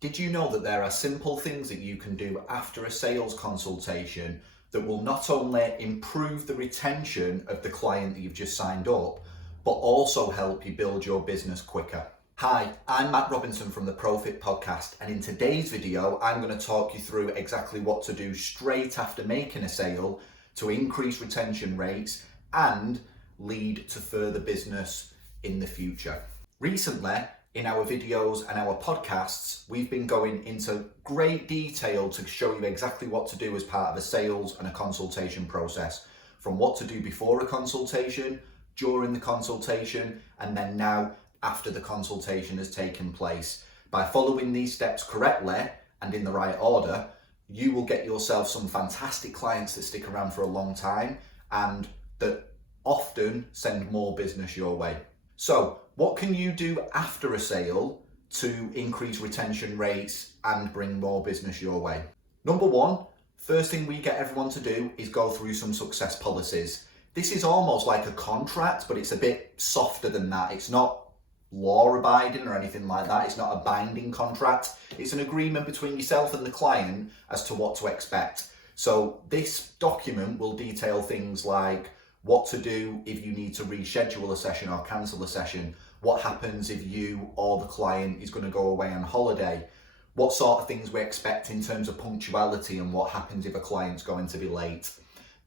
Did you know that there are simple things that you can do after a sales consultation that will not only improve the retention of the client that you've just signed up, but also help you build your business quicker? Hi, I'm Matt Robinson from the Profit Podcast, and in today's video, I'm going to talk you through exactly what to do straight after making a sale to increase retention rates and lead to further business in the future. Recently, in our videos and our podcasts, we've been going into great detail to show you exactly what to do as part of a sales and a consultation process, from what to do before a consultation, during the consultation, and then now after the consultation has taken place. By following these steps correctly and in the right order, you will get yourself some fantastic clients that stick around for a long time and that often send more business your way. So, what can you do after a sale to increase retention rates and bring more business your way? Number one, first thing we get everyone to do is go through some success policies. This is almost like a contract, but it's a bit softer than that. It's not law-abiding or anything like that. It's not a binding contract. It's an agreement between yourself and the client as to what to expect. So this document will detail things like what to do if you need to reschedule a session or cancel a session, what happens if you or the client is going to go away on holiday, what sort of things we expect in terms of punctuality, and what happens if a client's going to be late.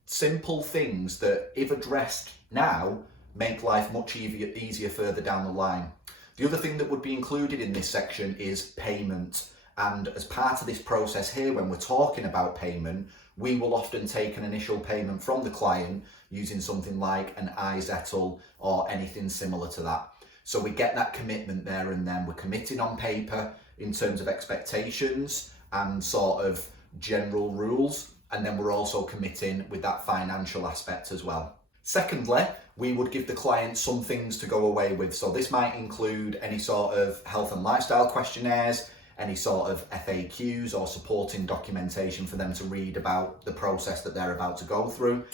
Simple things that, if addressed now, make life much easier further down the line. The other thing that would be included in this section is payment. And as part of this process here, when we're talking about payment, we will often take an initial payment from the client using something like an iZettle or anything similar to that. So we get that commitment there and then. We're committing on paper in terms of expectations and sort of general rules. And then we're also committing with that financial aspect as well. Secondly, we would give the client some things to go away with. So this might include any sort of health and lifestyle questionnaires, any sort of FAQs or supporting documentation for them to read about the process that they're about to go through.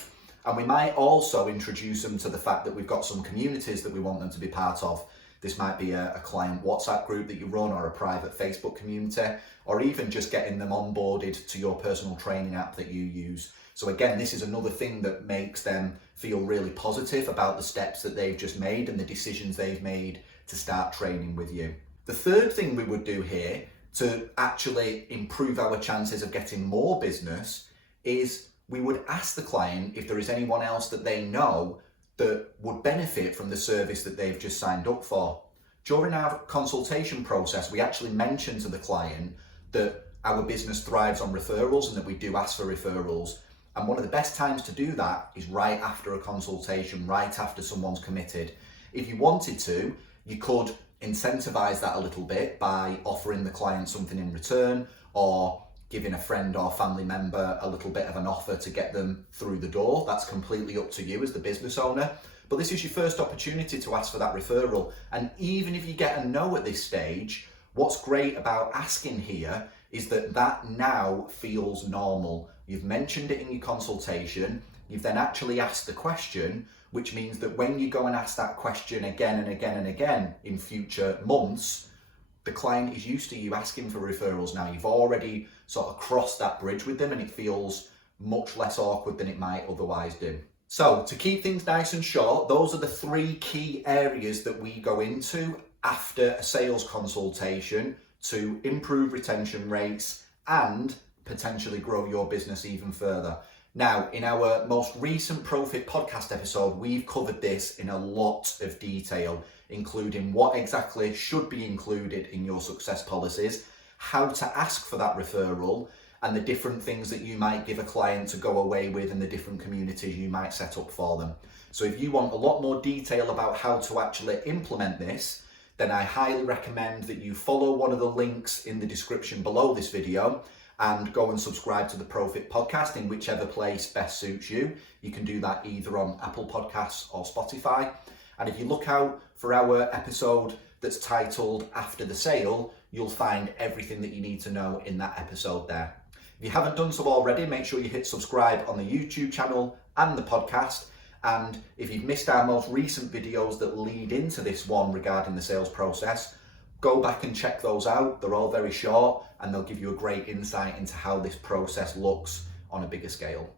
And we might also introduce them to the fact that we've got some communities that we want them to be part of. This might be a client WhatsApp group that you run, or a private Facebook community, or even just getting them onboarded to your personal training app that you use. So again, this is another thing that makes them feel really positive about the steps that they've just made and the decisions they've made to start training with you. The third thing we would do here to actually improve our chances of getting more business is we would ask the client if there is anyone else that they know that would benefit from the service that they've just signed up for. During our consultation process, we actually mention to the client that our business thrives on referrals and that we do ask for referrals. And one of the best times to do that is right after a consultation, right after someone's committed. If you wanted to, you could incentivize that a little bit by offering the client something in return, or giving a friend or family member a little bit of an offer to get them through the door. That's completely up to you as the business owner. But this is your first opportunity to ask for that referral. And even if you get a no at this stage, what's great about asking here is that that now feels normal. You've mentioned it in your consultation, you've then actually asked the question, which means that when you go and ask that question again and again and again in future months, the client is used to you asking for referrals now. You've already sort of crossed that bridge with them, and it feels much less awkward than it might otherwise do. So to keep things nice and short, those are the three key areas that we go into after a sales consultation to improve retention rates and potentially grow your business even further. Now, in our most recent Profit Podcast episode, we've covered this in a lot of detail, including what exactly should be included in your success policies, how to ask for that referral, and the different things that you might give a client to go away with and the different communities you might set up for them. So if you want a lot more detail about how to actually implement this, then I highly recommend that you follow one of the links in the description below this video and go and subscribe to the Profit Podcast in whichever place best suits you. You can do that either on Apple Podcasts or Spotify. And if you look out for our episode that's titled After the Sale, you'll find everything that you need to know in that episode there. If you haven't done so already, make sure you hit subscribe on the YouTube channel and the podcast. And if you've missed our most recent videos that lead into this one regarding the sales process, Go back and check those out. They're all very short and they'll give you a great insight into how this process looks on a bigger scale.